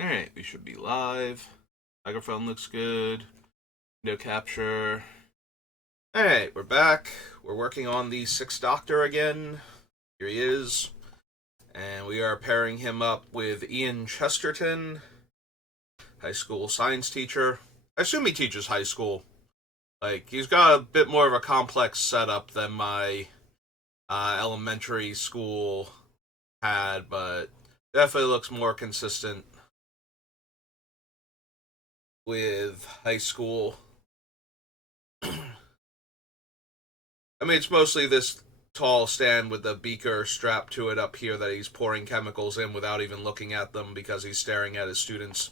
Alright, we should be live. Microphone looks good. No capture. Alright, we're back. We're working on the Sixth Doctor again. Here he is. And we are pairing him up with Ian Chesterton, high school science teacher. I assume he teaches high school. Like, he's got a bit more of a complex setup than my elementary school had, but definitely looks more consistent with high school. I mean, it's mostly this tall stand with the beaker strapped to it up here that he's pouring chemicals in without even looking at them because he's staring at his students.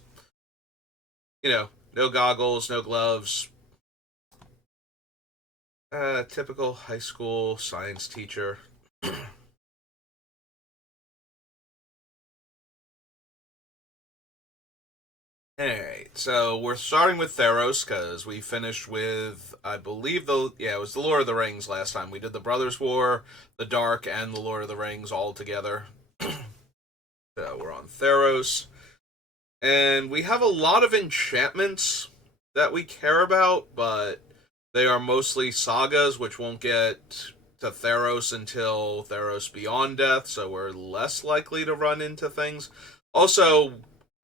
No goggles, no gloves. Typical high school science teacher. Alright, so we're starting with Theros because we finished with, I believe, it was the Lord of the Rings last time. We did the Brothers' War, the Dark, and the Lord of the Rings all together. So we're on Theros. And we have a lot of enchantments that we care about, but they are mostly sagas, which won't get to Theros until Theros Beyond Death, so we're less likely to run into things. Also,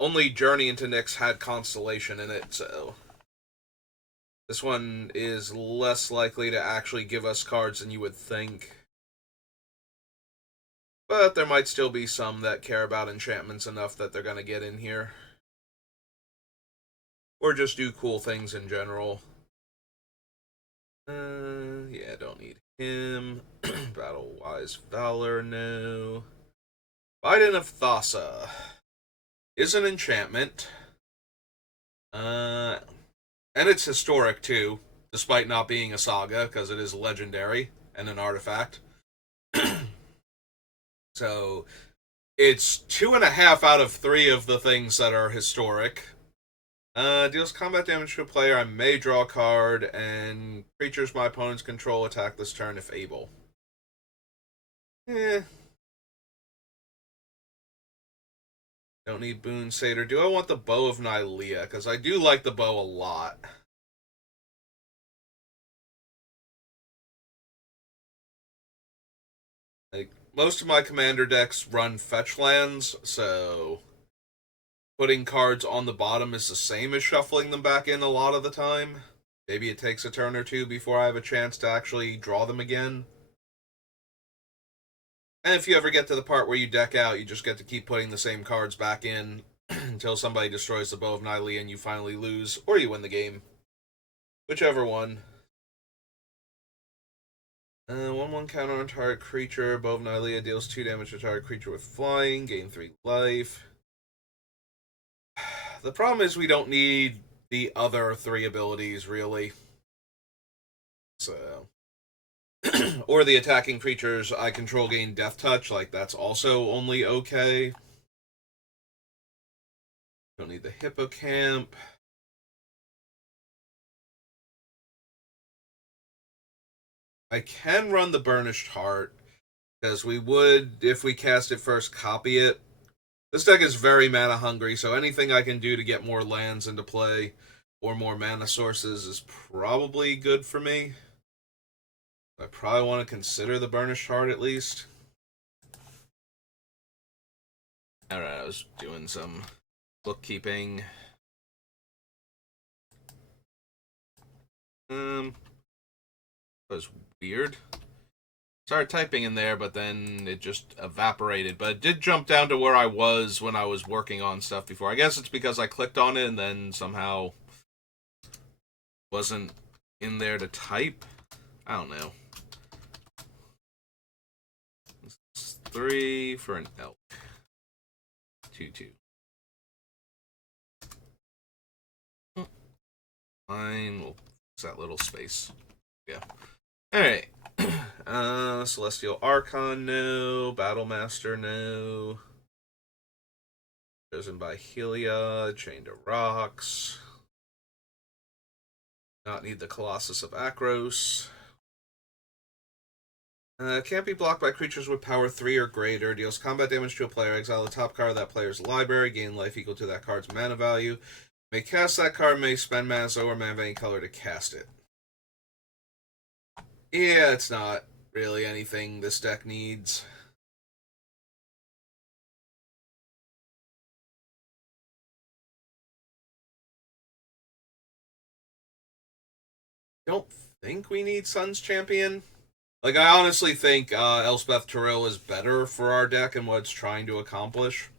only Journey into Nyx had Constellation in it, so this one is less likely to actually give us cards than you would think. But there might still be some that care about enchantments enough that they're going to get in here. Or just do cool things in general. Yeah, don't need him. Battle Wise Valor, no. Biden of Thassa is an enchantment. And it's historic too, despite not being a saga, because it is legendary and an artifact. So it's 2.5 out of 3 of the things that are historic. Deals combat damage to a player. I may draw a card, and creatures my opponents control attack this turn if able. Eh. Don't need Boon Satyr. Do I want the Bow of Nylea? Because I do like the bow a lot. Like, most of my commander decks run fetch lands, so putting cards on the bottom is the same as shuffling them back in a lot of the time. Maybe it takes a turn or two before I have a chance to actually draw them again. And if you ever get to the part where you deck out, you just get to keep putting the same cards back in until somebody destroys the Bow of Nylea and you finally lose, or you win the game. Whichever one. 1/1 counter on target creature. Bow of Nylea deals 2 damage to target creature with flying. Gain 3 life. The problem is we don't need the other 3 abilities, really. So. Or the attacking creatures I control gain Death Touch. Like, that's also only okay. Don't need the Hippocamp. I can run the Burnished Heart, because we would, if we cast it first, copy it. This deck is very mana hungry, so anything I can do to get more lands into play or more mana sources is probably good for me. I probably want to consider the Burnished Heart at least. Alright, I was doing some bookkeeping. That was weird. Started typing in there, but then it just evaporated. But it did jump down to where I was when I was working on stuff before. I guess it's because I clicked on it and then somehow wasn't in there to type. I don't know. 3 for an elk. 2/2. Fine, we'll fix that little space. Yeah. Alright. Celestial Archon, no. Battlemaster, no. Chosen by Heliod, Chained to Rocks. Not need the Colossus of Akros. Can't be blocked by creatures with power 3 or greater. Deals combat damage to a player. Exile the top card of that player's library. Gain life equal to that card's mana value. May cast that card. May spend mana or mana of any color to cast it. Yeah, it's not really anything this deck needs. Don't think we need Sun's Champion. Like, I honestly think Elspeth Terrell is better for our deck and what it's trying to accomplish.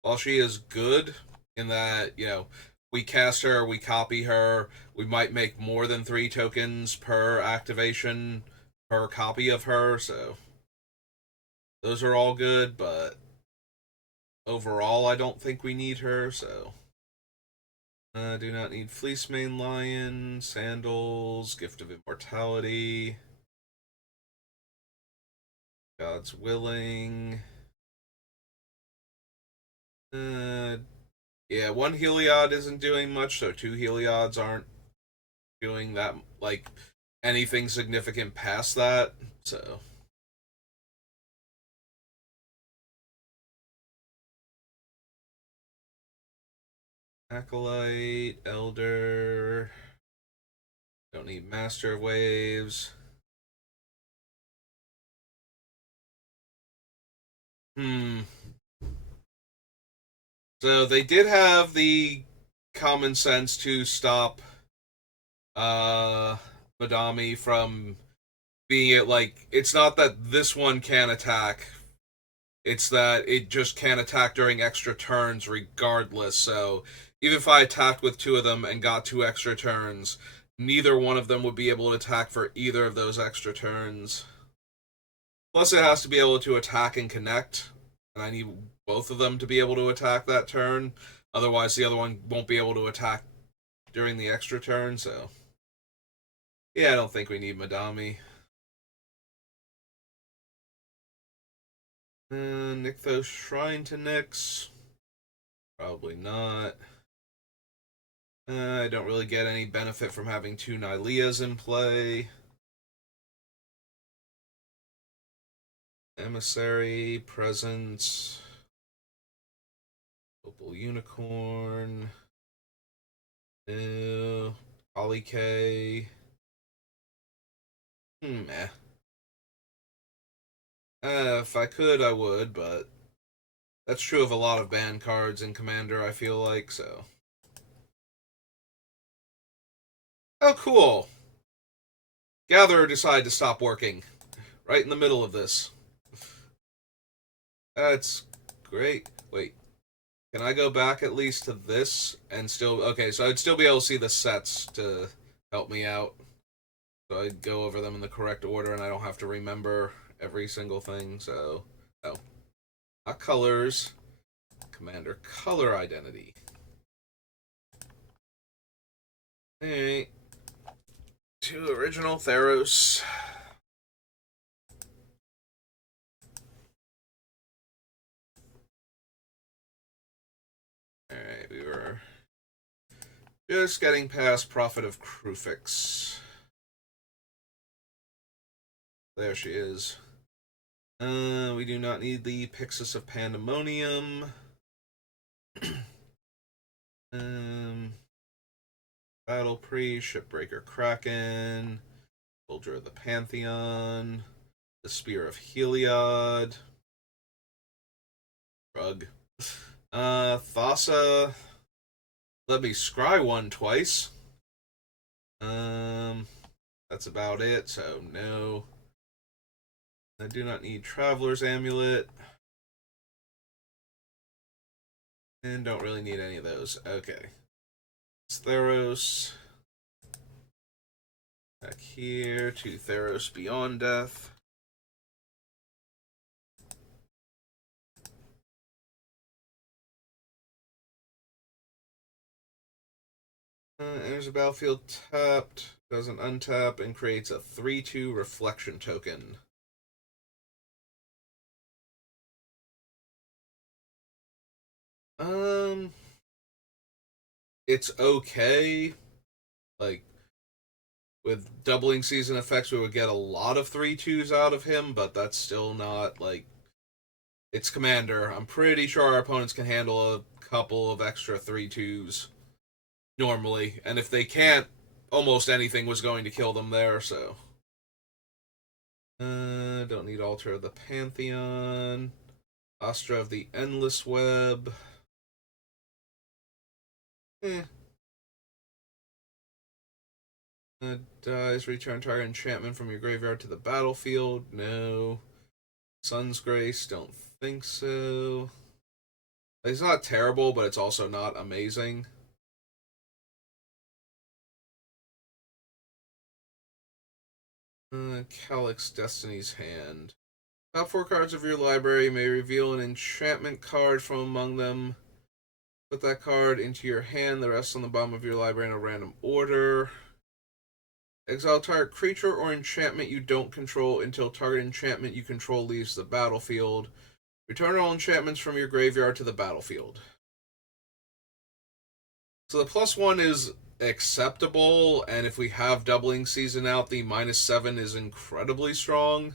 While she is good in that, we cast her, we copy her, we might make more than 3 tokens per activation per copy of her, so those are all good, but overall, I don't think we need her, so. Do not need Fleece Mane Lion, Sandals, Gift of Immortality, God's Willing. Yeah, one Heliod isn't doing much, so 2 Heliods aren't doing that, like, anything significant past that, so. Acolyte, Elder. Don't need Master of Waves. So they did have the common sense to stop Madami from being it like it's not that this one can attack. It's that it just can't attack during extra turns regardless. So even if I attacked with 2 of them and got 2 extra turns, neither one of them would be able to attack for either of those extra turns. Plus, it has to be able to attack and connect, and I need both of them to be able to attack that turn. Otherwise, the other one won't be able to attack during the extra turn, so. Yeah, I don't think we need Madami. Nykthos Shrine to Nyx. Probably not. I don't really get any benefit from having 2 Nyleas in play. Emissary, Presence, Opal Unicorn, Poly K. Eh. If I could, I would, but that's true of a lot of ban cards in Commander, I feel like, so. Oh, cool. Gatherer decided to stop working right in the middle of this. That's great. Wait, can I go back at least to this and still... Okay, so I'd still be able to see the sets to help me out. So I'd go over them in the correct order and I don't have to remember every single thing, so... Oh. Not colors. Commander color identity. Alright. 2 original Theros. Alright, we were just getting past Prophet of Krufix. There she is. We do not need the Pixis of Pandemonium. Battle Priest, Shipbreaker Kraken, Soldier of the Pantheon, the Spear of Heliod, Rug. Thassa. Let me scry one twice. That's about it, so no. I do not need Traveler's Amulet. And don't really need any of those. Okay. It's Theros. Back here to Theros Beyond Death. Enters a battlefield tapped, doesn't untap, and creates a 3/2 reflection token. It's okay. Like, With doubling season effects, we would get a lot of 3/2s out of him, but that's still not, like, it's Commander. I'm pretty sure our opponents can handle a couple of extra 3/2s normally, and if they can't, almost anything was going to kill them there, so. Don't need Altar of the Pantheon. Astra of the Endless Web. Eh. Dies, return target enchantment from your graveyard to the battlefield. No. Sun's Grace, don't think so. It's not terrible, but it's also not amazing. Calyx Destiny's Hand. Top 4 cards of your library may reveal an enchantment card from among them. Put that card into your hand, the rest on the bottom of your library in a random order. Exile target creature or enchantment you don't control until target enchantment you control leaves the battlefield. Return all enchantments from your graveyard to the battlefield. So the +1 is acceptable, and if we have doubling season out, the -7 is incredibly strong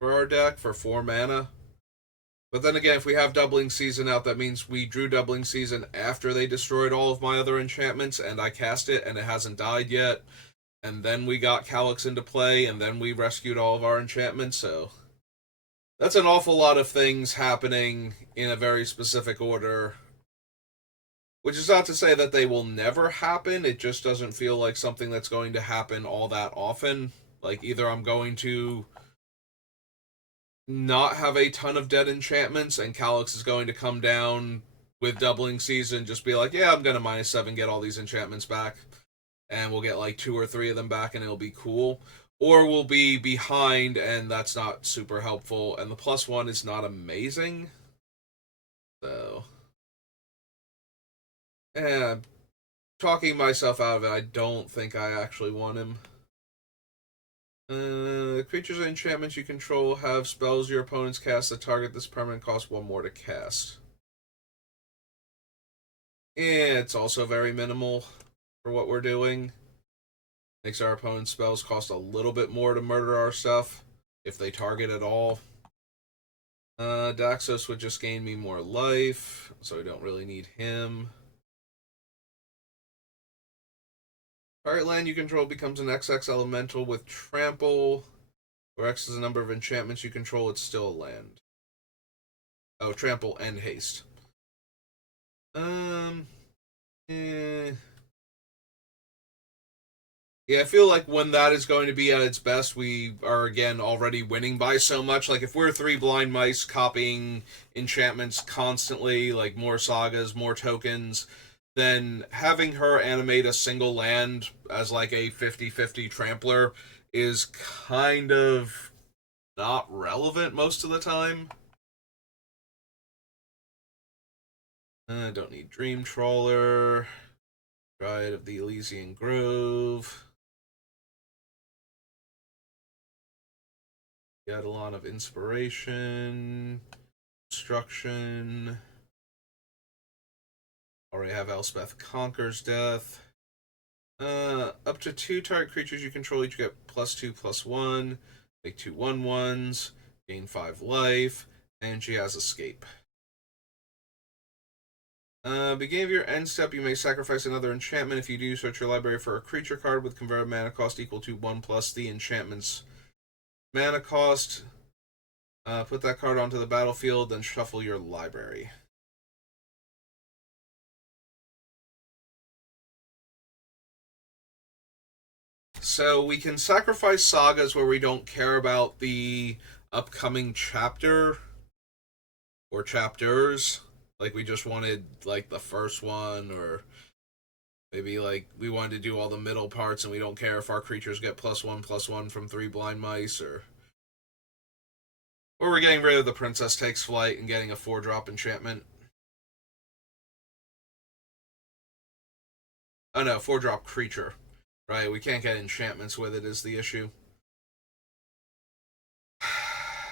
for our deck for 4 mana. But then again, if we have doubling season out, that means we drew doubling season after they destroyed all of my other enchantments, and I cast it, and it hasn't died yet. And then we got Calyx into play, and then we rescued all of our enchantments, so that's an awful lot of things happening in a very specific order. Which is not to say that they will never happen, it just doesn't feel like something that's going to happen all that often. Like, either I'm going to not have a ton of dead enchantments, and Calyx is going to come down with doubling season, just be like, yeah, I'm gonna -7 get all these enchantments back, and we'll get like 2 or 3 of them back, and it'll be cool. Or we'll be behind, and that's not super helpful, and the +1 is not amazing. So, yeah, talking myself out of it, I don't think I actually want him. Creatures and enchantments you control have spells your opponents cast that target this permanent cost 1 more to cast. It's also very minimal for what we're doing. Makes our opponent's spells cost a little bit more to murder our stuff, if they target at all. Daxos would just gain me more life, so I don't really need him. Target land you control becomes an XX elemental with trample, where X is the number of enchantments you control, it's still a land. Oh, trample and haste. Eh. Yeah, I feel like when that is going to be at its best, we are again already winning by so much. Like, if we're 3 blind mice copying enchantments constantly, like more sagas, more tokens, then having her animate a single land as like a 50-50 trampler is kind of not relevant most of the time. I don't need Dream Trawler. Dryad of the Elysian Grove. Eidolon of Inspiration. Destruction. Already have Elspeth Conquers Death. Up to 2 target creatures you control each get +2/+1. Make 2 1/1s. Gain 5 life. And she has Escape. Beginning of your end step, you may sacrifice another enchantment. If you do, search your library for a creature card with converted mana cost equal to 1 plus the enchantment's mana cost. Put that card onto the battlefield, then shuffle your library. So we can sacrifice sagas where we don't care about the upcoming chapter or chapters. Like, we just wanted like the first one, or maybe like we wanted to do all the middle parts and we don't care if our creatures get +1/+1 from 3 blind mice, or we're getting rid of the Princess Takes Flight and getting a 4-drop enchantment. Oh no, 4-drop creature. Right, we can't get enchantments with it is the issue.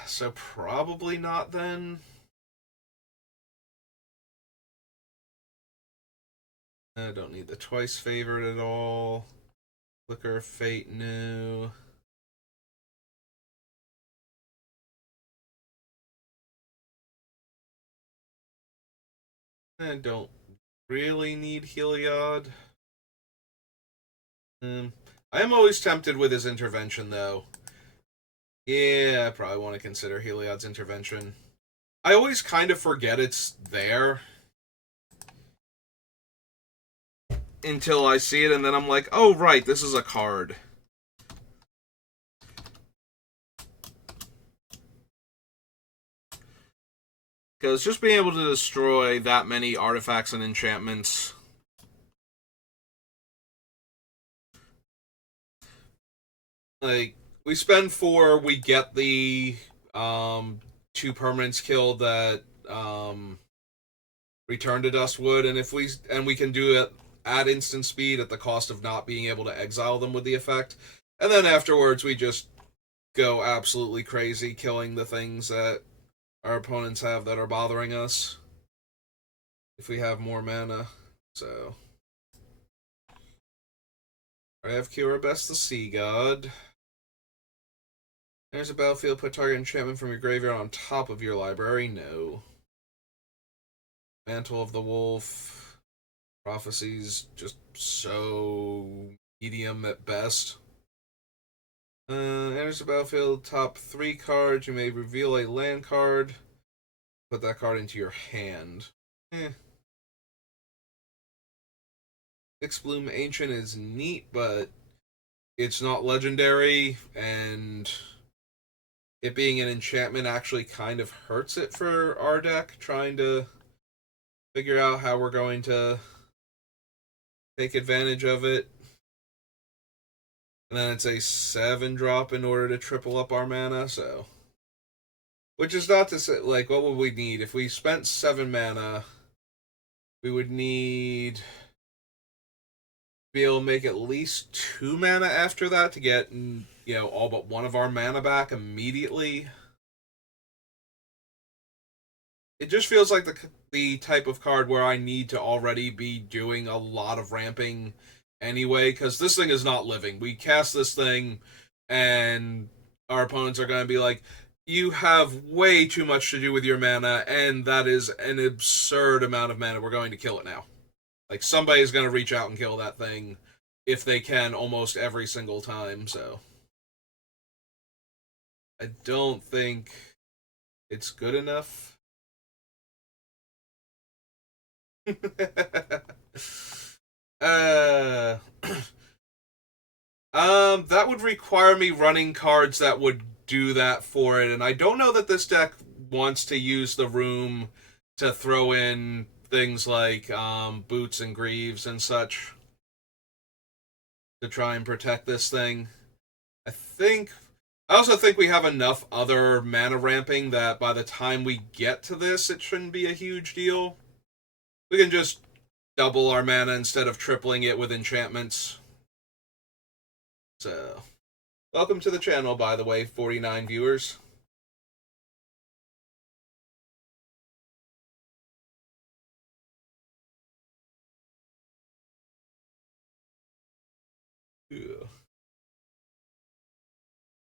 So probably not then. I don't need the twice favorite at all. Flicker, Fate, no. I don't really need Heliod. I am always tempted with his intervention, though. Yeah, I probably want to consider Heliod's intervention. I always kind of forget it's there until I see it, and then I'm like, oh, right, this is a card. Because just being able to destroy that many artifacts and enchantments... Like, we spend 4, we get the 2 permanents killed that return to Dustwood, and we can do it at instant speed at the cost of not being able to exile them with the effect. And then afterwards, we just go absolutely crazy, killing the things that our opponents have that are bothering us. If we have more mana. So. I have Cure Best the Sea God. There's a battlefield, put target enchantment from your graveyard on top of your library. No. Mantle of the Wolf. Prophecies, just so medium at best. Enters the battlefield, top 3 cards. You may reveal a land card. Put that card into your hand. Six Bloom Ancient is neat, but it's not legendary, and it being an enchantment actually kind of hurts it for our deck, trying to figure out how we're going to take advantage of it. And then it's a 7-drop in order to triple up our mana, so... Which is not to say, like, what would we need? If we spent 7 mana, we would need... be able to make at least 2 mana after that to get, all but 1 of our mana back immediately. It just feels like the type of card where I need to already be doing a lot of ramping anyway, because this thing is not living. We cast this thing, and our opponents are going to be like, you have way too much to do with your mana, and that is an absurd amount of mana. We're going to kill it now. Like, somebody's going to reach out and kill that thing if they can almost every single time, so... I don't think it's good enough. That would require me running cards that would do that for it, and I don't know that this deck wants to use the room to throw in things like Boots and Greaves and such to try and protect this thing. I also think we have enough other mana ramping that by the time we get to this, it shouldn't be a huge deal. We can just double our mana instead of tripling it with enchantments. So, welcome to the channel, by the way, 49 viewers.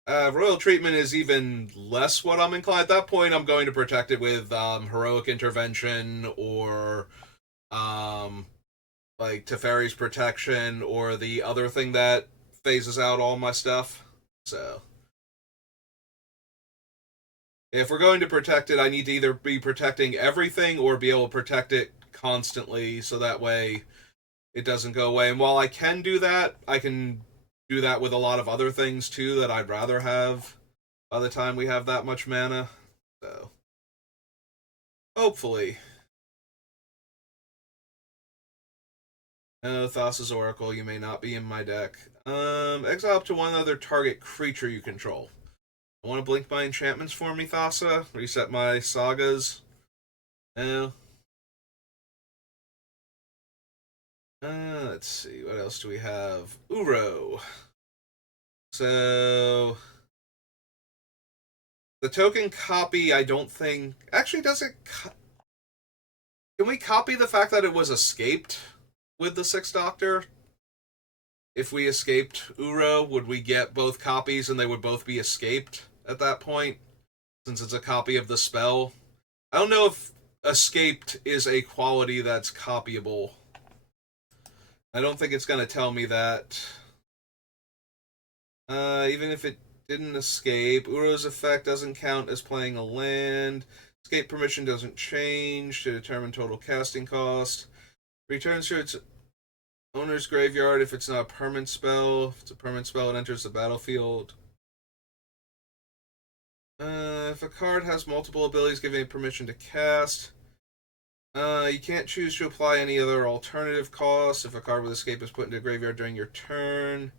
Royal Treatment is even less what I'm inclined. At that point, I'm going to protect it with Heroic Intervention or like Teferi's Protection or the other thing that phases out all my stuff. So, if we're going to protect it, I need to either be protecting everything or be able to protect it constantly so that way it doesn't go away. And while I can do that, I can do that with a lot of other things too that I'd rather have by the time we have that much mana. So, hopefully. No, Thassa's Oracle, you may not be in my deck. Exile up to one other target creature you control. I want to blink my enchantments for me, Thassa? Reset my sagas? No. Let's see, what else do we have? Uro. So, the token copy, I don't think... Actually, does it... Can we copy the fact that it was escaped with the Sixth Doctor? if we escaped Uro, would we get both copies and they would both be escaped at that point? Since it's a copy of the spell. I don't know if escaped is a quality that's copyable. I don't think it's going to tell me that. Even if it didn't escape, Uro's effect doesn't count as playing a land. Escape permission doesn't change to determine total casting cost. Returns to its owner's graveyard if it's not a permanent spell. If it's a permanent spell, it enters the battlefield. If a card has multiple abilities giving it permission to cast, you can't choose to apply any other alternative costs if a card with escape is put into a graveyard during your turn.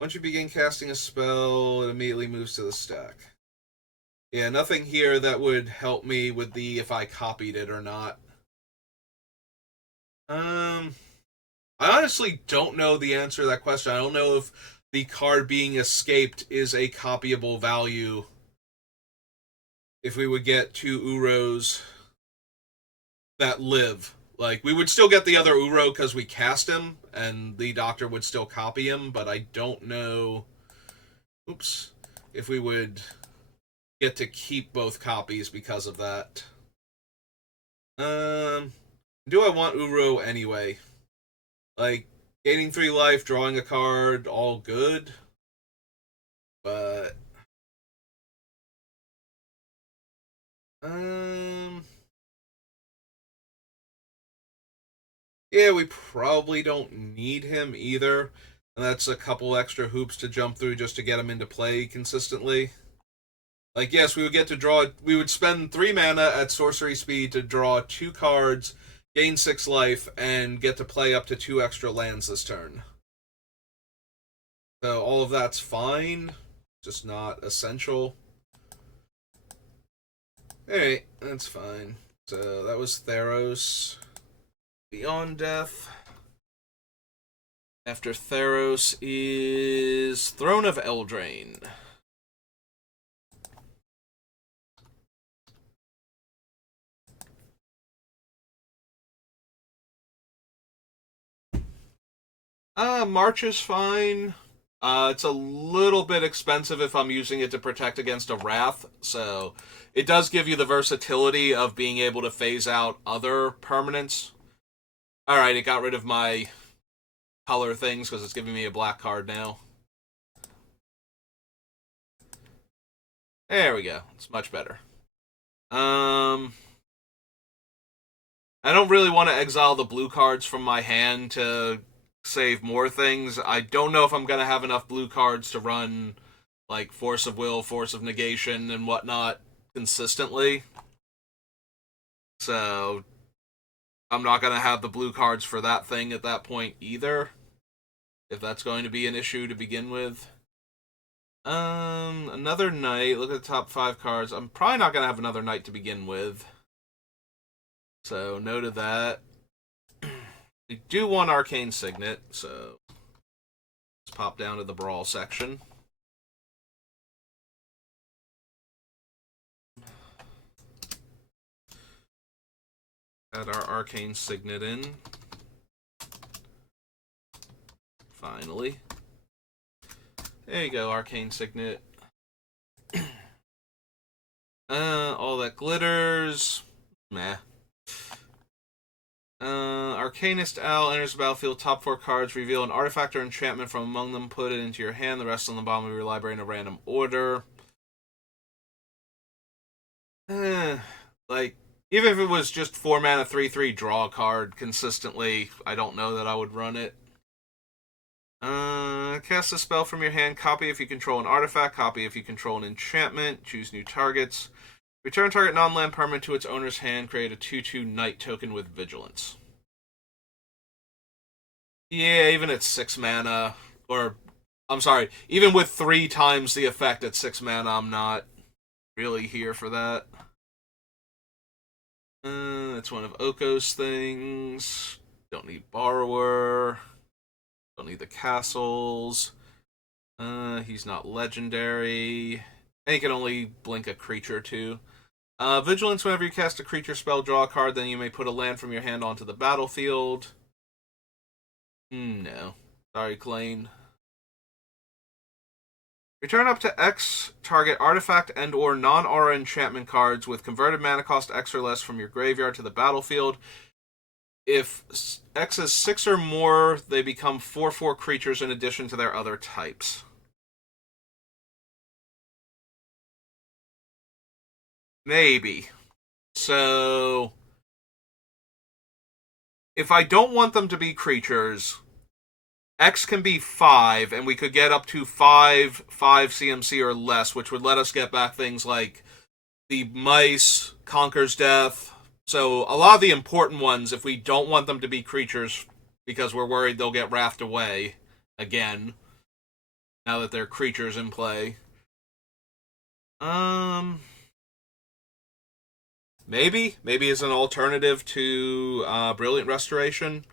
Once you begin casting a spell, it immediately moves to the stack. Yeah, nothing here that would help me with the if I copied it or not. I honestly don't know the answer to that question. I don't know if the card being escaped is a copyable value. If we would get 2 Uros that live. Like, we would still get the other Uro because we cast him, and the Doctor would still copy him, but I don't know... Oops. If we would get to keep both copies because of that. Do I want Uro anyway? Like, gaining 3 life, drawing a card, all good. But... yeah, we probably don't need him either. And that's a couple extra hoops to jump through just to get him into play consistently. Like, yes, we would get to draw... we would spend 3 mana at sorcery speed to draw 2 cards, gain 6 life, and get to play up to 2 extra lands this turn. So all of that's fine, just not essential. Alright, that's fine. So that was Theros. Beyond Death. After Theros is Throne of Eldraine. March is fine. It's a little bit expensive if I'm using it to protect against a Wrath, so it does give you the versatility of being able to phase out other permanents. Alright, it got rid of my color things because it's giving me a black card now. There we go. It's much better. I don't really want to exile the blue cards from my hand to save more things. I don't know if I'm going to have enough blue cards to run, like, Force of Will, Force of Negation, and whatnot consistently. So, I'm not going to have the blue cards for that thing at that point either, if that's going to be an issue to begin with. Another night. Look at the top 5 cards. I'm probably not going to have another night to begin with. So, no to that. We do want Arcane Signet, so let's pop down to the Brawl section. Add our Arcane Signet in. Finally. There you go, Arcane Signet. All that glitters. Meh. Arcanist Owl enters the battlefield. Top 4 cards reveal an artifact or enchantment from among them. Put it into your hand. The rest on the bottom of your library in a random order. Like, even if it was just 4 mana 3/3 draw a card consistently, I don't know that I would run it. Cast a spell from your hand. Copy if you control an artifact. Copy if you control an enchantment. Choose new targets. Return target non-land permanent to its owner's hand. Create a 2/2 Knight token with Vigilance. Yeah, even at 6 mana, or, I'm sorry, even with 3 times the effect at 6 mana, I'm not really here for that. That's one of Oko's things. Don't need Borrower. Don't need the castles. He's not legendary. And he can only blink a creature too. Vigilance, whenever you cast a creature spell, draw a card, then you may put a land from your hand onto the battlefield. No. Sorry, Klein. Return up to X target artifact and or non-aura enchantment cards with converted mana cost X or less from your graveyard to the battlefield. If X is 6 or more, they become 4/4 creatures in addition to their other types. Maybe. So, if I don't want them to be creatures, X can be 5, and we could get up to 5 CMC or less, which would let us get back things like the Mice, Conquer's Death. So a lot of the important ones, if we don't want them to be creatures because we're worried they'll get wrathed away again, now that they're creatures in play. Maybe as an alternative to Brilliant Restoration.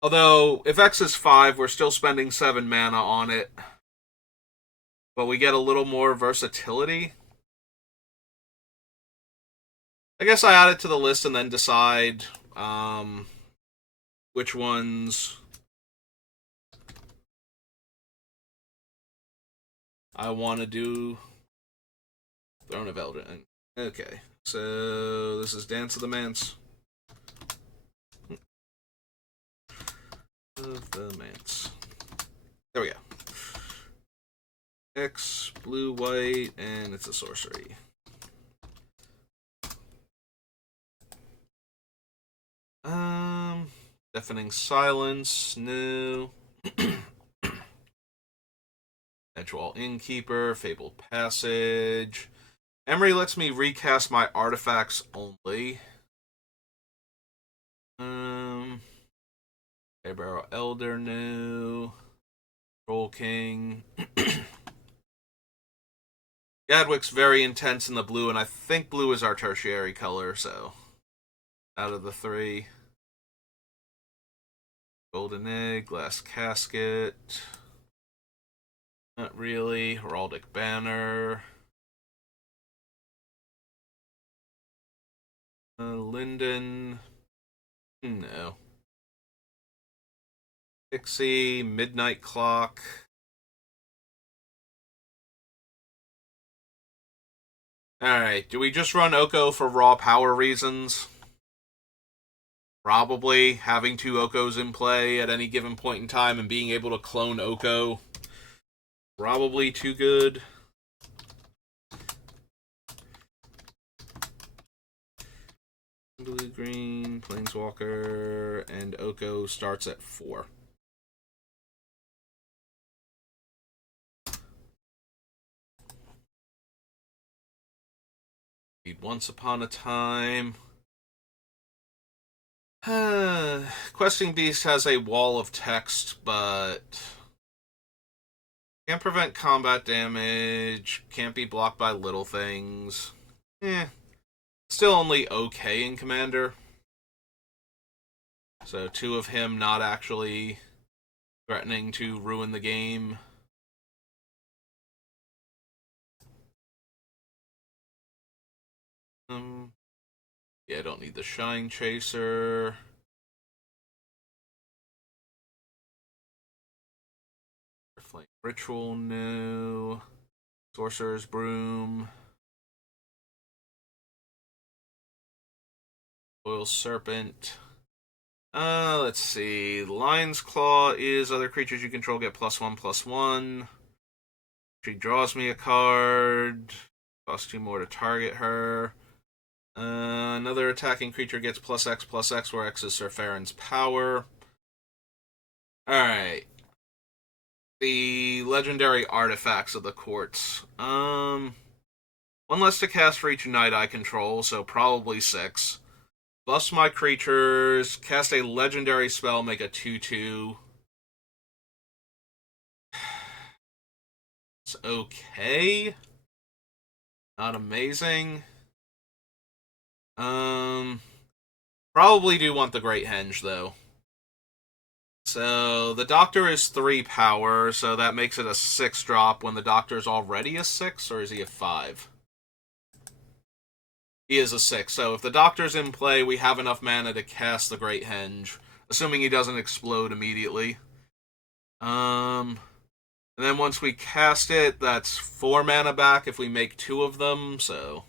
Although, if X is 5, we're still spending 7 mana on it. But we get a little more versatility. I guess I add it to the list and then decide which ones I want to do. Throne of Eldraine. Okay, so this is Dance of the Manse. Of the Manse. There we go. X, blue, white, and it's a sorcery. Deafening Silence, no. Edgewall Innkeeper, Fabled Passage. Emery lets me recast my artifacts only. Barrow Elder, no. Troll King. Gadwick's very intense in the blue, and I think blue is our tertiary color, so out of the 3. Golden Egg, Glass Casket. Not really. Heraldic Banner. Linden. No. Pixie, Midnight Clock. Alright, do we just run Oko for raw power reasons? Probably. Having 2 Okos in play at any given point in time and being able to clone Oko. Probably too good. Blue, green, Planeswalker, and Oko starts at 4. Once Upon a Time. Questing Beast has a wall of text, but can't prevent combat damage, can't be blocked by little things. Still only okay in Commander. So 2 of him not actually threatening to ruin the game. Yeah, I don't need the Shine Chaser. Flame Ritual, no. Sorcerer's Broom. Oil Serpent. Let's see. Lion's Claw is other creatures you control get +1/+1. She draws me a card. Costs 2 more to target her. Another attacking creature gets +X/+X, where X is Sir Farron's power. Alright. The legendary artifacts of the courts. 1 less to cast for each knight I control, so probably 6. Buffs my creatures, cast a legendary spell, make a 2/2. It's okay. Not amazing. Probably do want the Great Henge, though. So, the Doctor is 3 power, so that makes it a 6 drop when the Doctor's already a 6, or is he a 5? He is a 6, so if the Doctor's in play, we have enough mana to cast the Great Henge, assuming he doesn't explode immediately. And then once we cast it, that's 4 mana back if we make 2 of them, so...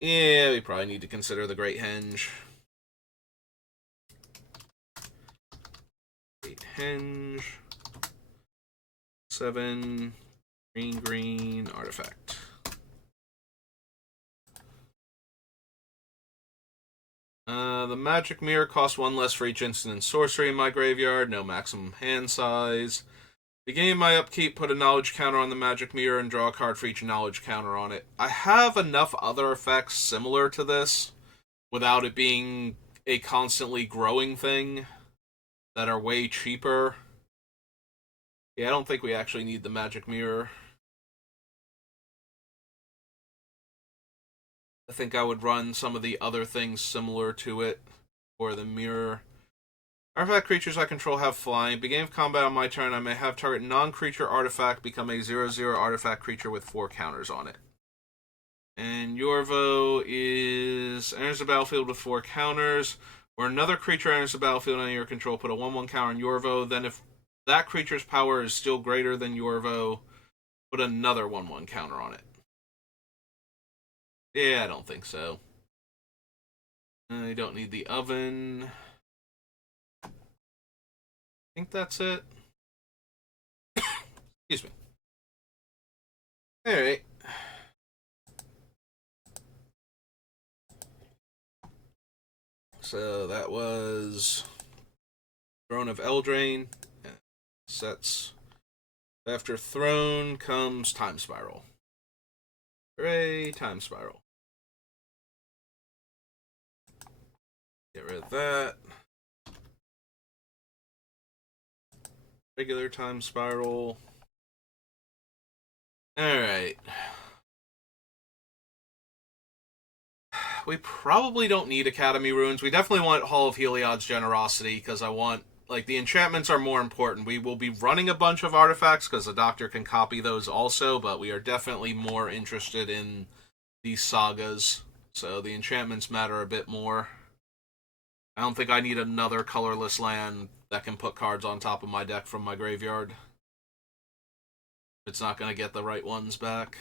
Yeah, we probably need to consider the Great Henge. Great Henge. 7 green artifact. The magic mirror costs 1 less for each instant and sorcery in my graveyard. No maximum hand size. Beginning of my upkeep, put a knowledge counter on the magic mirror and draw a card for each knowledge counter on it. I have enough other effects similar to this without it being a constantly growing thing that are way cheaper. Yeah, I don't think we actually need the magic mirror. I think I would run some of the other things similar to it for the mirror. Artifact creatures I control have flying. Beginning of combat on my turn, I may have target non-creature artifact become a 0/0 artifact creature with 4 counters on it. And Yorvo enters the battlefield with 4 counters. Or another creature enters the battlefield under your control, put a 1/1 counter on Yorvo. Then if that creature's power is still greater than Yorvo, put another 1/1 counter on it. Yeah, I don't think so. I don't need the oven. I think that's it. Excuse me. Alright. So that was Throne of Eldraine. Sets. After Throne comes Time Spiral. Hooray, Time Spiral. Get rid of that. Regular Time Spiral. Alright. We probably don't need Academy Runes. We definitely want Hall of Heliod's Generosity, because I want... Like, the enchantments are more important. We will be running a bunch of artifacts, because the Doctor can copy those also, but we are definitely more interested in these sagas. So the enchantments matter a bit more. I don't think I need another colorless land that can put cards on top of my deck from my graveyard. It's not going to get the right ones back.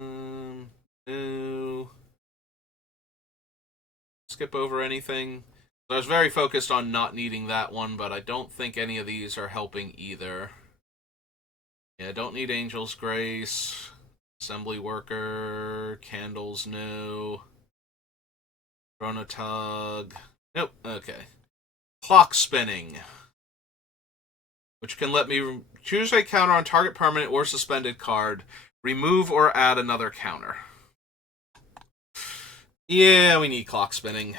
No. Skip over anything. So I was very focused on not needing that one, but I don't think any of these are helping either. Yeah, I don't need Angel's Grace. Assembly Worker. Candles, no. Chronotug. Nope, okay. Clock Spinning. Which can let me choose a counter on target permanent or suspended card. Remove or add another counter. Yeah, we need Clock Spinning.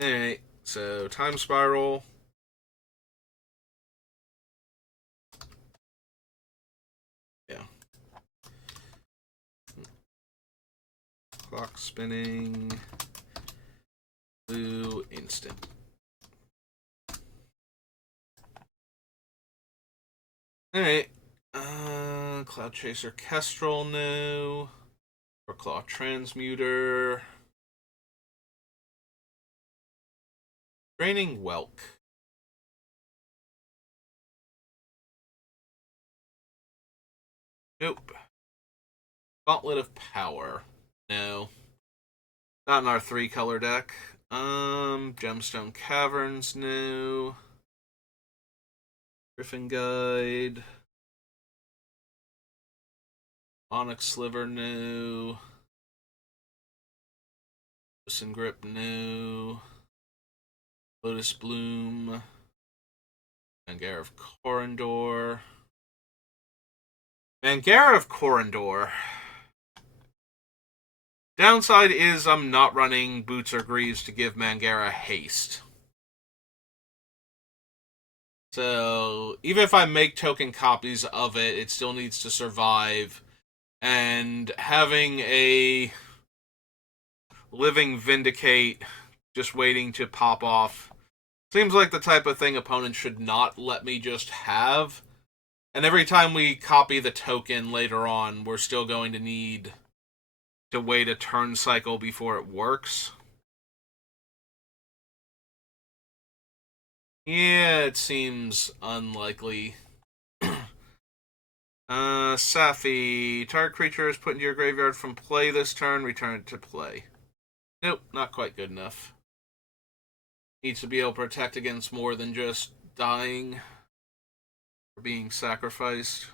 Alright, so Time Spiral. Yeah. Clock Spinning. Blue instant. Alright. Cloud Chaser Kestrel, no. Or Claw Transmuter. Draining Whelk. Nope. Gauntlet of Power. No. Not in our 3-color deck. Gemstone Caverns, no. Griffin Guide. Onyx Sliver, no. Listen Grip, no. Lotus Bloom. Mangara of Corindor. Mangara of Corindor. Downside is I'm not running Boots or Greaves to give Mangara haste. So, even if I make token copies of it, it still needs to survive. And having a Living Vindicate just waiting to pop off seems like the type of thing opponents should not let me just have. And every time we copy the token later on, we're still going to need to wait a turn cycle before it works. Yeah, it seems unlikely. Safi. Target creature is put into your graveyard from play this turn, return it to play. Nope, not quite good enough. Needs to be able to protect against more than just dying or being sacrificed.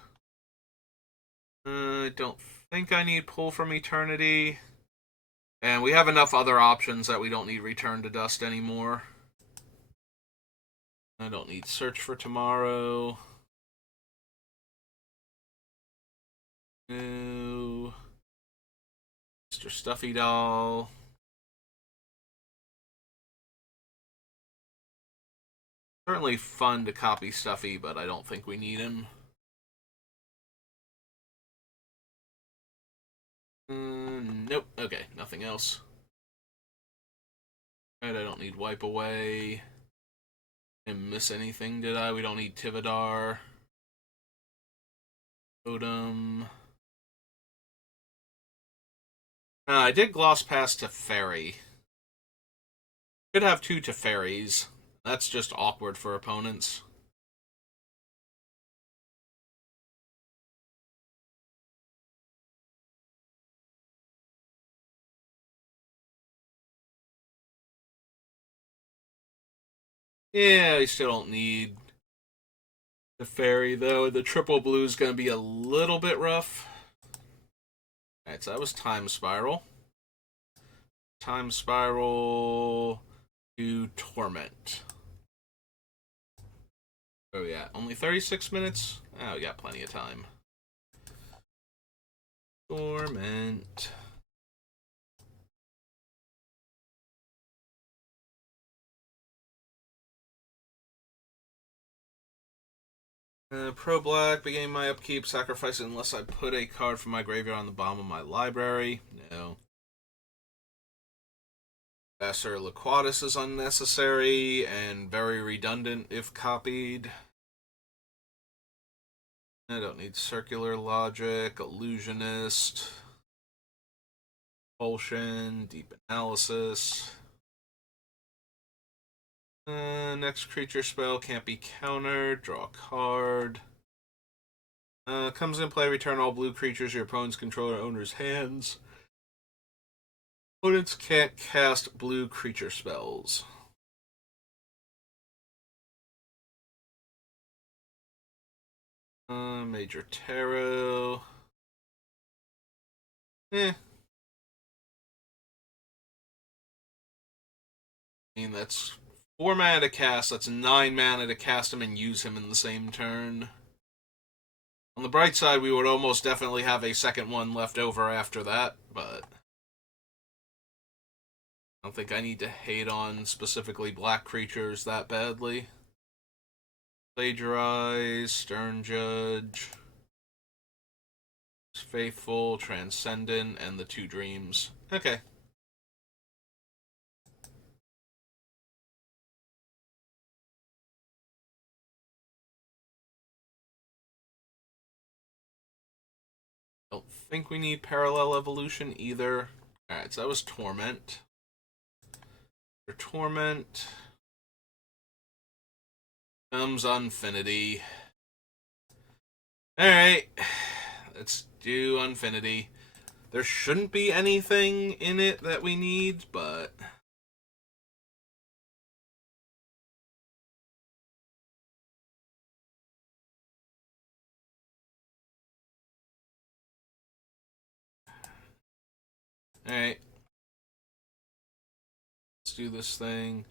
I don't think I need Pull from Eternity. And we have enough other options that we don't need Return to Dust anymore. I don't need Search for Tomorrow. No. Mr. Stuffy Doll. Certainly fun to copy Stuffy, but I don't think we need him. Nope. Okay, nothing else. Right, I don't need Wipe Away. Didn't miss anything, did I? We don't need Tivadar. Totem. I did gloss past Teferi. Could have two Teferis. That's just awkward for opponents. Yeah, we still don't need Teferi, though. The triple blue is going to be a little bit rough. Alright, so that was Time Spiral. Time Spiral to Torment. Oh, yeah. Only 36 minutes? Oh, we got plenty of time. Torment. Pro Black, beginning my upkeep, sacrifice it unless I put a card from my graveyard on the bottom of my library. No. Vassar Liquatus is unnecessary and very redundant if copied. I don't need Circular Logic, Illusionist, Propulsion, Deep Analysis. Next creature spell can't be countered. Draw a card. Comes in play, return all blue creatures your opponent's controller owner's hands. Opponents can't cast blue creature spells. Major Tarot. I mean, that's 4 mana to cast. That's 9 mana to cast him and use him in the same turn. On the bright side, we would almost definitely have a second one left over after that, but I don't think I need to hate on specifically black creatures that badly. Plagiarize, Stern Judge, Faithful, Transcendent, and the Two Dreams. Okay. Don't think we need Parallel Evolution either. Alright, so that was Torment. For Torment comes Unfinity. Alright, let's do Unfinity. There shouldn't be anything in it that we need, but alright. Let's do this thing.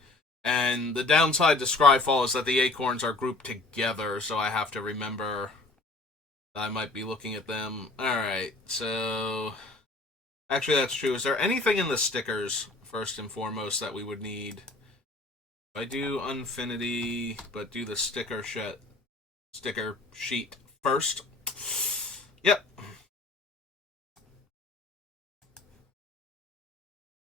And the downside to Scryfall is that the acorns are grouped together, so I have to remember I might be looking at them. Alright, so actually that's true. Is there anything in the stickers, first and foremost, that we would need? If I do Unfinity, but do the sticker sheet first. Yep.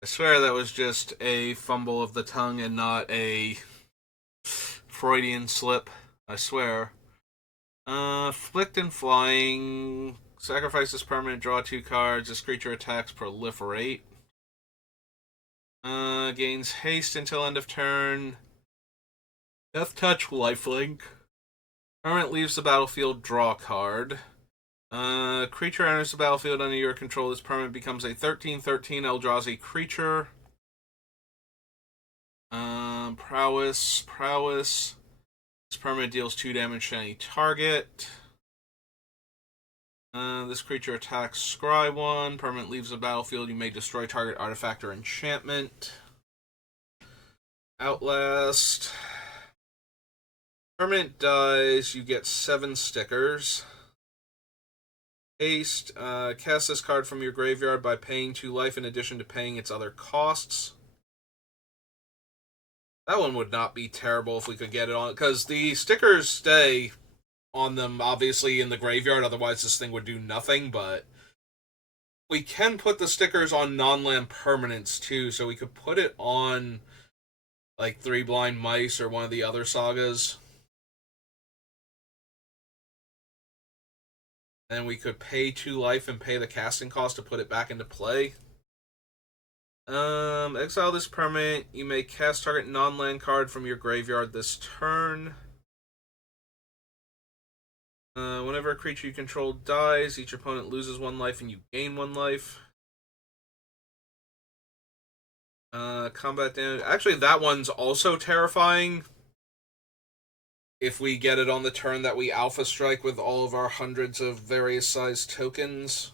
I swear that was just a fumble of the tongue and not a Freudian slip. I swear. Flicked and Flying. Sacrifices permanent, draw 2 cards. This creature attacks proliferate. Gains haste until end of turn. Death Touch, lifelink. Permanent leaves the battlefield, draw a card. Creature enters the battlefield under your control. This permanent becomes a 13/13 Eldrazi creature. Prowess. This permanent deals 2 damage to any target. This creature attacks Scry 1. Permanent leaves the battlefield. You may destroy target artifact or enchantment. Outlast. Permanent dies. You get 7 stickers. Haste. Cast this card from your graveyard by paying 2 life in addition to paying its other costs. That one would not be terrible if we could get it on, because the stickers stay on them, obviously, in the graveyard, otherwise this thing would do nothing, but we can put the stickers on non-land permanents, too, so we could put it on, like, 3 Blind Mice or one of the other sagas. And we could pay 2 life and pay the casting cost to put it back into play. Exile this permanent. You may cast target non-land card from your graveyard this turn. Whenever a creature you control dies, each opponent loses 1 life and you gain 1 life. Combat damage. Actually, that one's also terrifying. If we get it on the turn that we Alpha Strike with all of our hundreds of various sized tokens.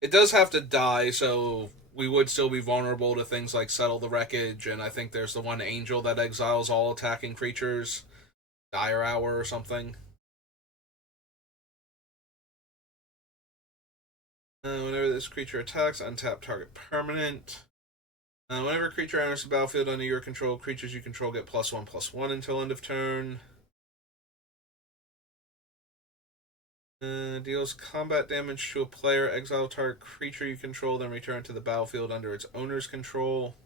It does have to die, so we would still be vulnerable to things like Settle the Wreckage, and I think there's the one angel that exiles all attacking creatures. Dire Hour or something. Whenever this creature attacks, untap target permanent. Whenever a creature enters the battlefield under your control, creatures you control get +1/+1 until end of turn. Deals combat damage to a player, exile target creature you control, then return to the battlefield under its owner's control.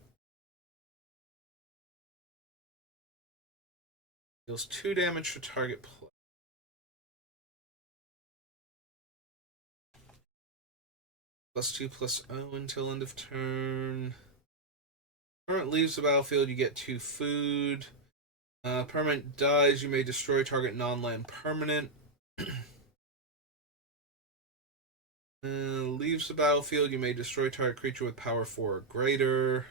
Deals 2 damage to target player. +2/+0 until end of turn. Permanent leaves the battlefield, you get 2 food. Permanent dies, you may destroy target non-land permanent. Leaves the battlefield, you may destroy target creature with power 4 or greater.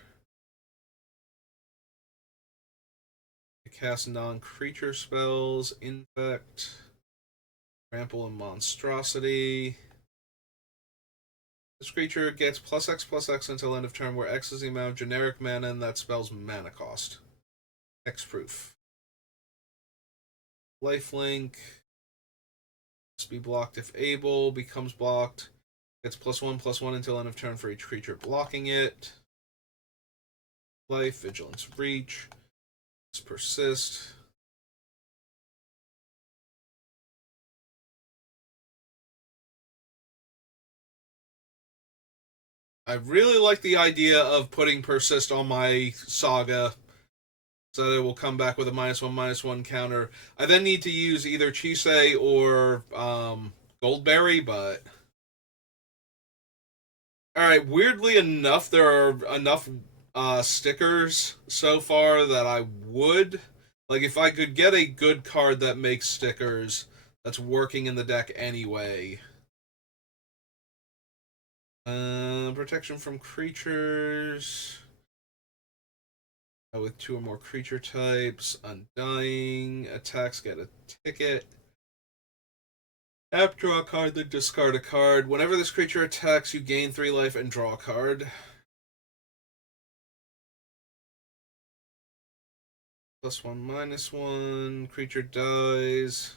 Cast non-creature spells, Infect, Trample, and Monstrosity. This creature gets +X/+X until end of turn, where X is the amount of generic mana in that spell's mana cost. X-proof. Lifelink. Must be blocked if able. Becomes blocked. Gets +1/+1 until end of turn for each creature blocking it. Life, Vigilance, Reach. Persist. I really like the idea of putting Persist on my Saga so that it will come back with a -1/-1 counter. I then need to use either Chisei or Goldberry, but... Alright, weirdly enough, there are enough stickers so far that I would... Like, if I could get a good card that makes stickers that's working in the deck anyway... Protection from creatures... with 2 or more creature types. Undying. Attacks get a ticket. Tap, draw a card, then discard a card. Whenever this creature attacks, you gain 3 life and draw a card. +1/-1. Creature dies.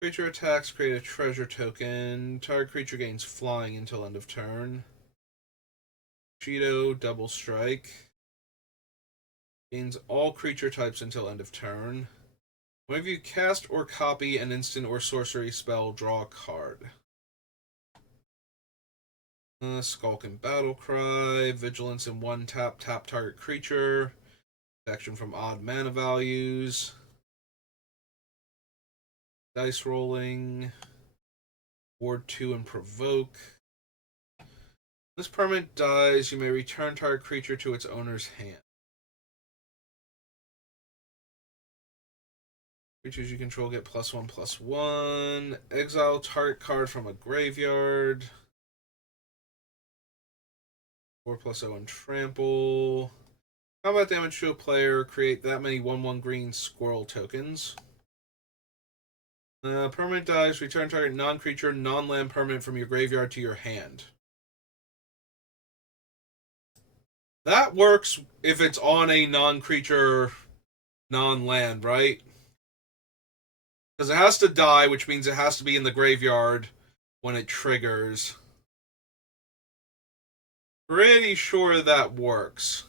Creature attacks, create a treasure token. Target creature gains flying until end of turn. Cheeto, double strike. Gains all creature types until end of turn. Whenever you cast or copy an instant or sorcery spell, draw a card. Skulk and Battlecry. Vigilance and 1-tap, tap target creature. Protection from odd mana values. Dice rolling. Ward 2 and Provoke. This permanent dies, you may return target creature to its owner's hand. Creatures you control get +1/+1. Exile target card from a graveyard. 4/0 and trample. Combat damage to a player. Create that many 1/1 green squirrel tokens. Permanent dies. Return target non-creature, non-land permanent from your graveyard to your hand. That works if it's on a non-creature, non-land, right? Because it has to die, which means it has to be in the graveyard when it triggers. Pretty sure that works.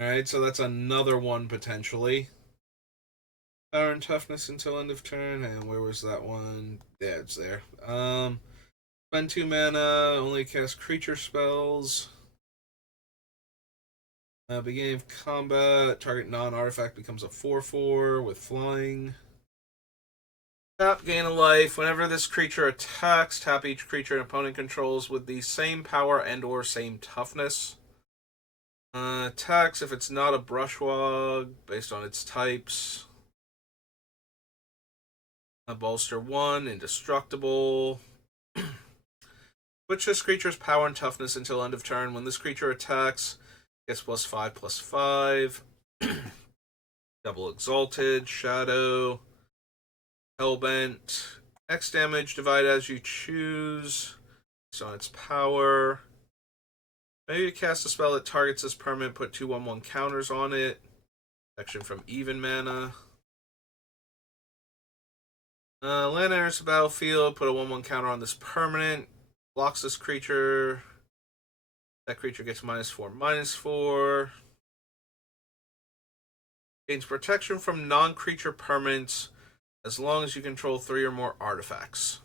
Alright, so that's another one potentially. Power and toughness until end of turn. And where was that one? Yeah, it's there. Spend 2 mana, only cast creature spells. Beginning of combat, target non-artifact becomes a 4/4 with flying. Tap, gain a life. Whenever this creature attacks, tap each creature an opponent controls with the same power and or same toughness. Attacks if it's not a brushwog, based on its types. A bolster 1, indestructible. Switch this creature's power and toughness until end of turn. When this creature attacks, gets +5/+5. Double Exalted, Shadow, Hellbent. X damage, divide as you choose. Based on its power. Maybe you cast a spell that targets this permanent, put 2/1/1 counters on it. Action from even mana. Land enters the battlefield, put a 1/1 counter on this permanent. Blocks this creature. That creature gets -4/-4. Gains protection from non-creature permanents as long as you control 3 or more artifacts.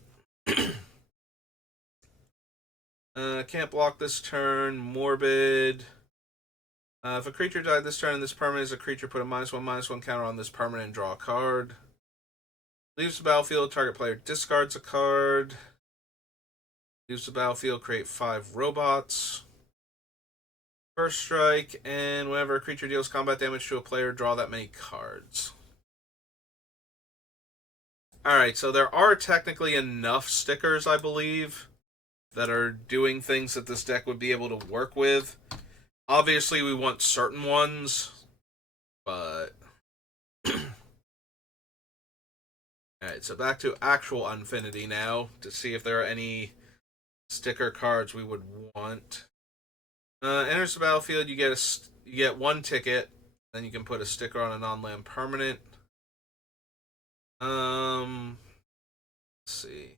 Can't block this turn. Morbid. If a creature died this turn and this permanent is a creature, put a -1/-1 counter on this permanent and draw a card. Leaves the battlefield, target player discards a card. Leaves the battlefield, create 5 robots. First strike, and whenever a creature deals combat damage to a player, draw that many cards. Alright, so there are technically enough stickers, I believe, that are doing things that this deck would be able to work with. Obviously, we want certain ones, but... Alright, so back to actual Unfinity now, to see if there are any sticker cards we would want. Enters the battlefield, you get 1 ticket, then you can put a sticker on a non-land permanent. Let's see.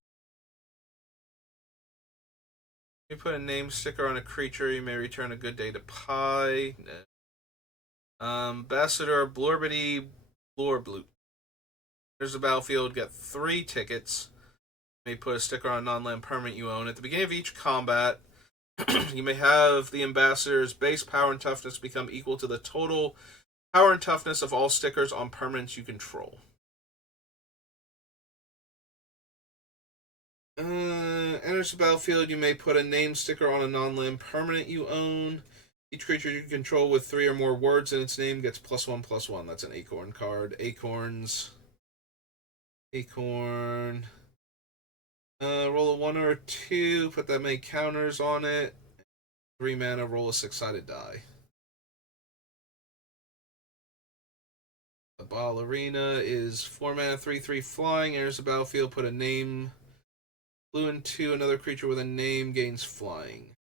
You put a name sticker on a creature, you may return a good day to Pie. Ambassador Blorbity Blorbloot. There's the battlefield, get 3 tickets. You may put a sticker on a non-land permanent you own. At the beginning of each combat, you may have the ambassador's base power and toughness become equal to the total power and toughness of all stickers on permanents you control. Enters the battlefield, you may put a name sticker on a non-land permanent you own. Each creature you control with 3 or more words in its name gets +1/+1. That's an acorn card. Acorns. Acorn. Roll a 1 or a 2, put that many counters on it. 3 mana, roll a 6-sided die. The Ballerina is 4 mana, 3/3 flying, enters the battlefield, put a name. Blue and 2, another creature with a name gains flying.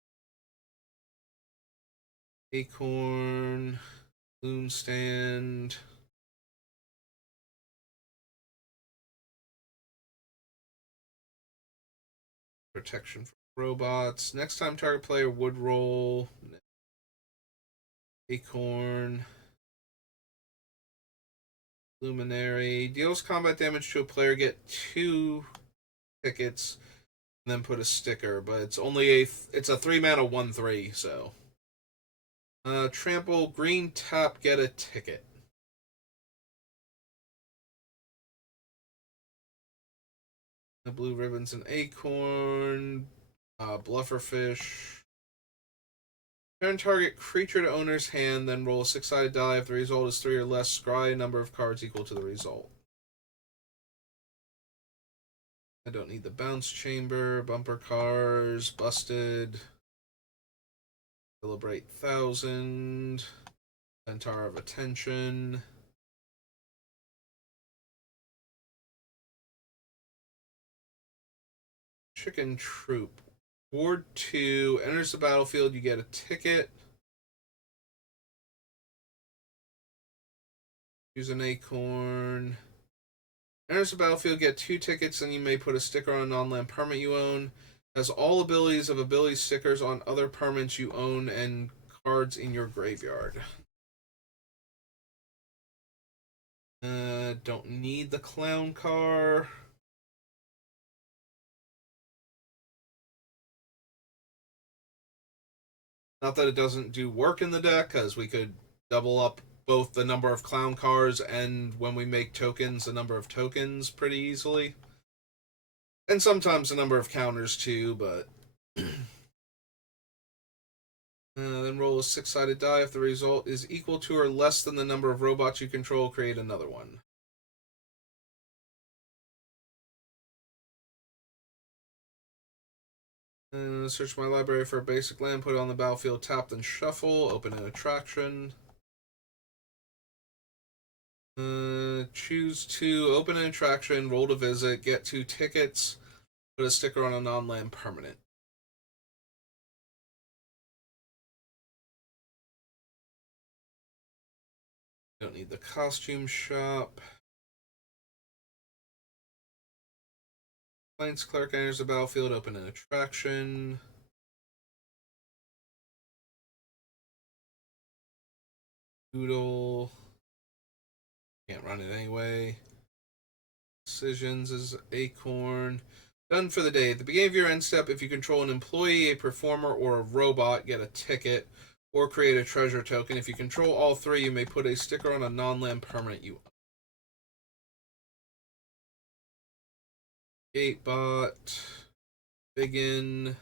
Acorn. Loon Stand. Protection from robots. Next time target player would roll. Acorn. Luminary. Deals combat damage to a player, get 2 tickets, and then put a sticker, but it's only it's a 3 mana 1/3, so. Trample, green tap, get a ticket. The blue ribbon's an acorn. Blufferfish. Turn target creature to owner's hand, then roll a six-sided die. If the result is 3 or less, scry a number of cards equal to the result. I don't need the bounce chamber, bumper cars, busted, celebrate 1,000, centaur of attention. Chicken troop. Ward 2 enters the battlefield. You get a ticket. Use an acorn. Enters the battlefield, get 2 tickets, and you may put a sticker on a non-land permanent you own. Has all abilities of ability stickers on other permanents you own and cards in your graveyard. Don't need the clown car. Not that it doesn't do work in the deck, because we could double up both the number of clown cars and when we make tokens, the number of tokens pretty easily. And sometimes the number of counters too, but then roll a six-sided die. If the result is equal to or less than the number of robots you control, create another one. Search my library for a basic land, put it on the battlefield, tap, then shuffle, open an attraction. Choose to open an attraction, roll to visit, get 2 tickets, put a sticker on a non-land permanent. Don't need the costume shop. Plains Clerk enters the battlefield, open an attraction. Doodle. Can't run it anyway. Decisions is acorn. Done for the day. At the beginning of your end step, if you control an employee, a performer, or a robot, get a ticket or create a treasure token. If you control all 3, you may put a sticker on a non-land permanent you own. Gatebot. Biggin.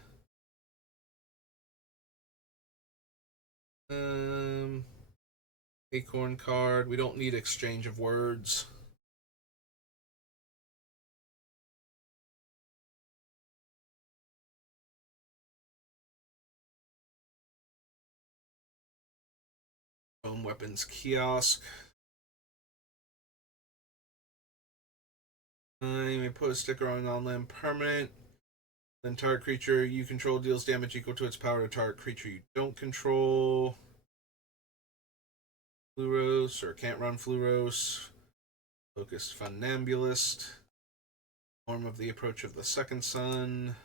Acorn card. We don't need exchange of words. Home weapons kiosk. You may put a sticker on a non-land permanent. Then target creature you control deals damage equal to its power to target creature you don't control. Fluros, or can't run Fluros. Focused Funambulist. Form of the approach of the second sun.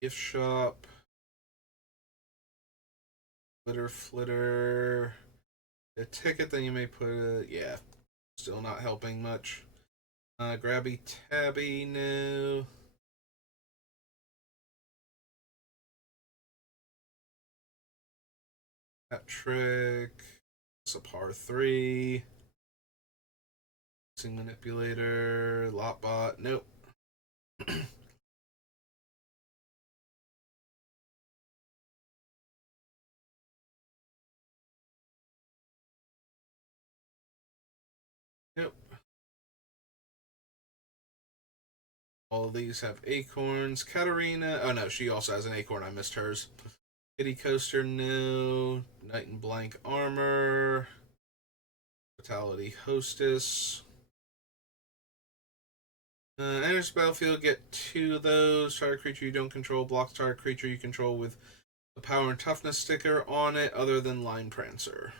Gift shop. Flitter. A ticket, then you may put a. Yeah, still not helping much. Grabby Tabby, no. That trick. It's a par 3. Manipulator. Lotbot, nope. Nope. All of these have acorns. Katarina. Oh no, she also has an acorn. I missed hers. Kitty Coaster, no. Knight in Blank Armor. Fatality Hostess. Enters battlefield, get 2 of those. Target creature you don't control blocks target creature you control with a power and toughness sticker on it other than Line Prancer.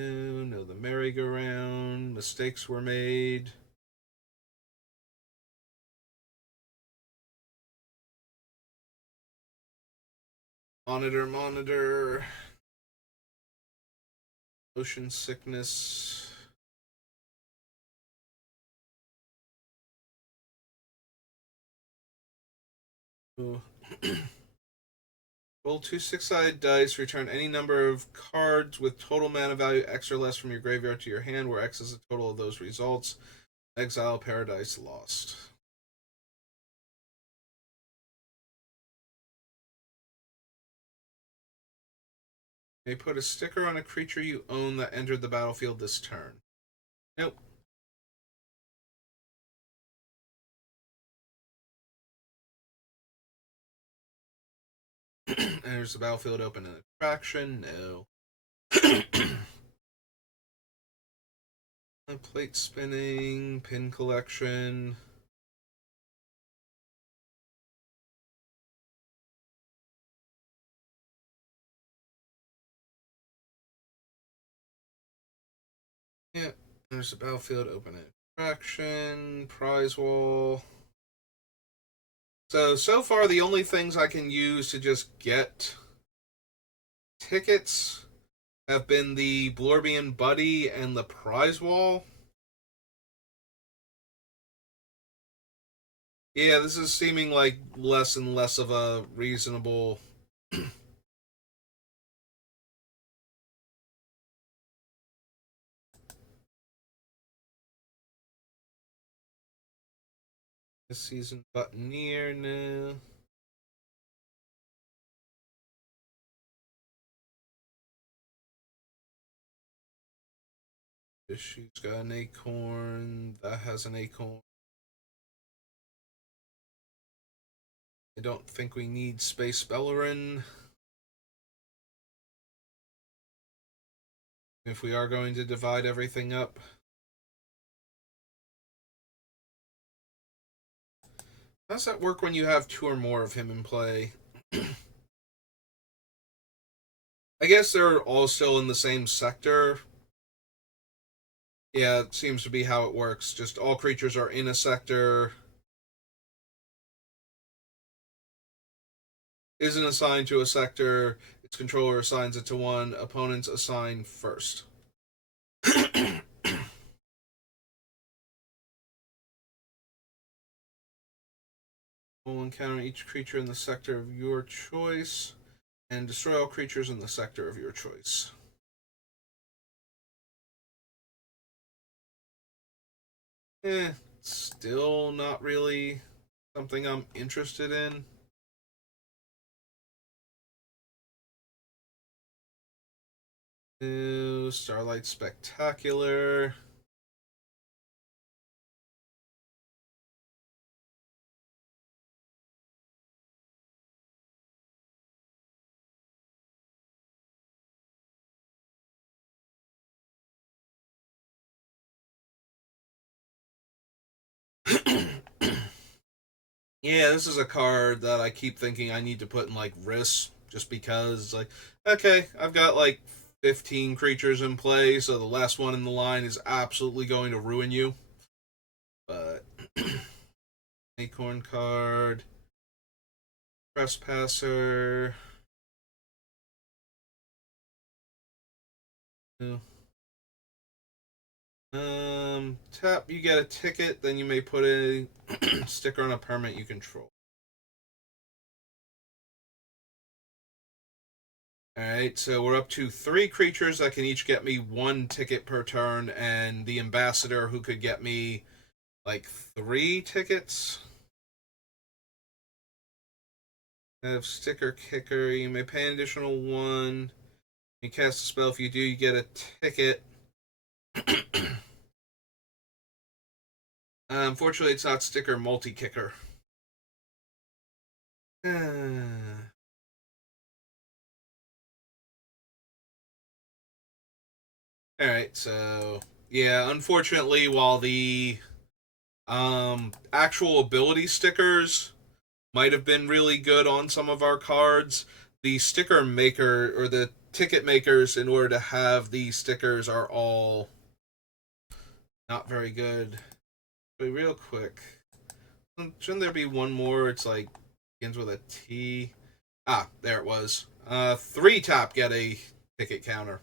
No, the merry-go-round. Mistakes were made. Monitor. Ocean sickness. Roll two six-sided dice. Return any number of cards with total mana value X or less from your graveyard to your hand, where X is the total of those results. Exile Paradise Lost. You may put a sticker on a creature you own that entered the battlefield this turn. Nope. Enters the battlefield open in attraction. No. Plate spinning, pin collection. Yeah, there's a battlefield open in attraction, prize wall. So far the only things I can use to just get tickets have been the Blorbian Buddy and the prize wall. Yeah, this is seeming like less and less of a reasonable. This season Buccaneer now. This sheet's got an acorn. That has an acorn. I don't think we need Space Bellerin. If we are going to divide everything up. How does that work when you have two or more of him in play? I guess they're all still in the same sector. Yeah, it seems to be how it works. Just all creatures are in a sector. Isn't assigned to a sector. Its controller assigns it to one. Opponents assign first. Will encounter each creature in the sector of your choice, and destroy all creatures in the sector of your choice. Still not really something I'm interested in. Ooh, Starlight Spectacular. Yeah, this is a card that I keep thinking I need to put in like risks just because like okay, I've got like 15 creatures in play, so the last one in the line is absolutely going to ruin you. But acorn card, trespasser. Tap, you get a ticket, then you may put a sticker on a permanent you control. Alright, so we're up to 3 creatures that can each get me 1 ticket per turn, and the ambassador who could get me like 3 tickets. I have sticker kicker, you may pay an additional 1. You cast a spell, if you do, you get a ticket. Unfortunately, it's not sticker multi-kicker. Alright, so yeah, unfortunately, while the actual ability stickers might have been really good on some of our cards, the sticker maker or the ticket makers in order to have these stickers are all not very good. Wait, real quick. Shouldn't there be one more? It's like begins with a T. Ah, there it was. 3 tap get a ticket counter.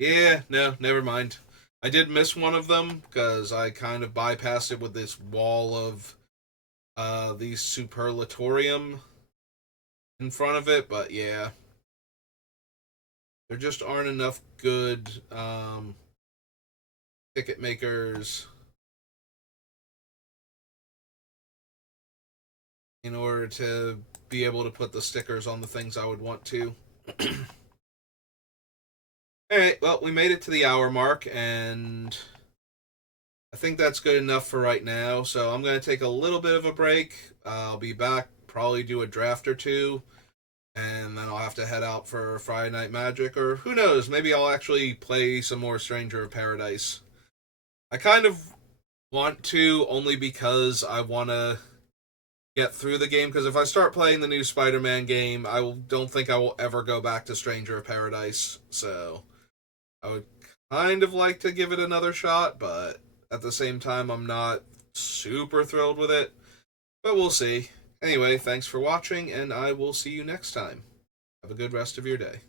Yeah, no, never mind. I did miss one of them because I kind of bypassed it with this wall of the superlatorium in front of it, but yeah, there just aren't enough good ticket makers in order to be able to put the stickers on the things I would want to. Alright, well, we made it to the hour mark, and I think that's good enough for right now. So I'm going to take a little bit of a break. I'll be back, probably do a draft or two, and then I'll have to head out for Friday Night Magic, or who knows, maybe I'll actually play some more Stranger of Paradise. I kind of want to, only because I want to get through the game, because if I start playing the new Spider-Man game, don't think I will ever go back to Stranger of Paradise. So I would kind of like to give it another shot, but at the same time, I'm not super thrilled with it. But we'll see. Anyway, thanks for watching, and I will see you next time. Have a good rest of your day.